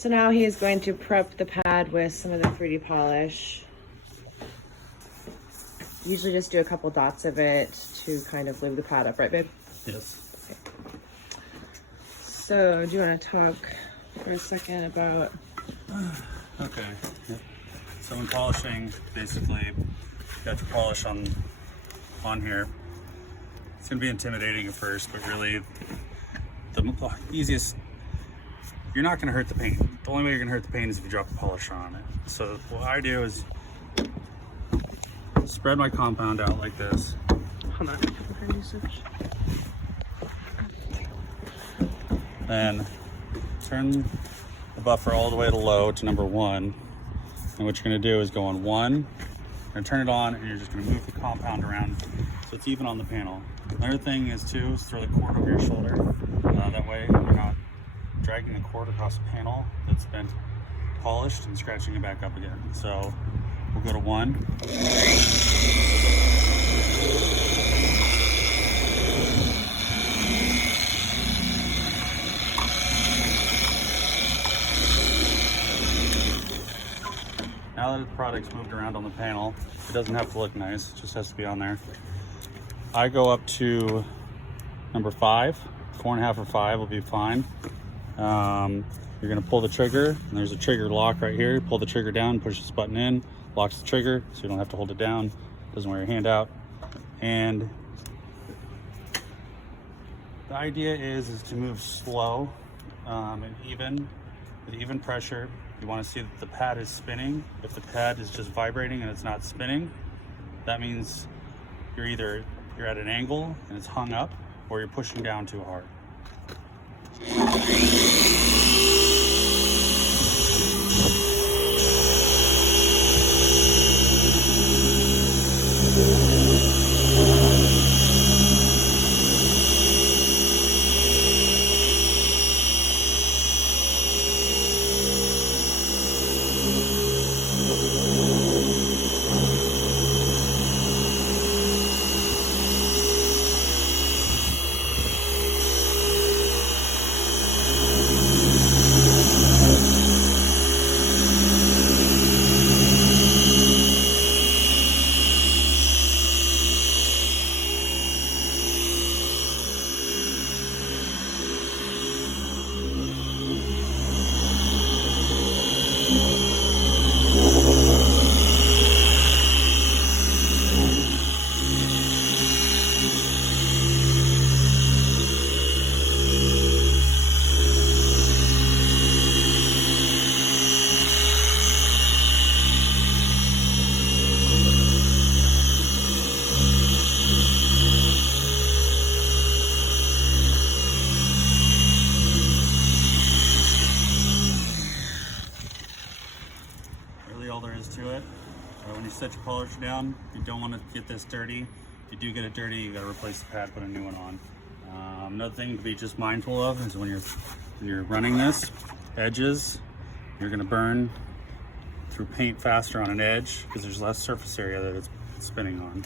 So now he is going to prep the pad with some of the 3D polish. Usually just do a couple dots of it to kind of lube the pad up, right, babe? Yes. Okay. So do you want to talk for a second about... Okay. So when polishing, basically, you got your polish on here. It's gonna be intimidating at first, but really, the easiest, you're not gonna hurt the paint. The only way you're gonna hurt the paint is if you drop the polisher on it. So what I do is spread my compound out like this. Hold on. Then turn the buffer all the way to low to number 1. And what you're gonna do is go on 1, you're gonna turn it on, and you're just gonna move the compound around so it's even on the panel. Another thing is too, is throw the cord over your shoulder. That way you're not dragging the cord across the panel that's been polished and scratching it back up again. So we'll go to 1. Now that the product's moved around on the panel, it doesn't have to look nice, it just has to be on there. I go up to number 5, 4.5 or 5 will be fine. You're gonna pull the trigger, and there's a trigger lock right here. Pull the trigger down, push this button in, locks the trigger, so you don't have to hold it down, doesn't wear your hand out. And the idea is to move slow and even, with even pressure. You want to see that the pad is spinning. If the pad is just vibrating and it's not spinning, that means you're either at an angle and it's hung up, or you're pushing down too hard. All there is to it. When you set your polisher down, you don't want to get this dirty. If you do get it dirty, you got to replace the pad, put a new one on. Another thing to be just mindful of is when you're running this, edges, you're going to burn through paint faster on an edge because there's less surface area that it's spinning on.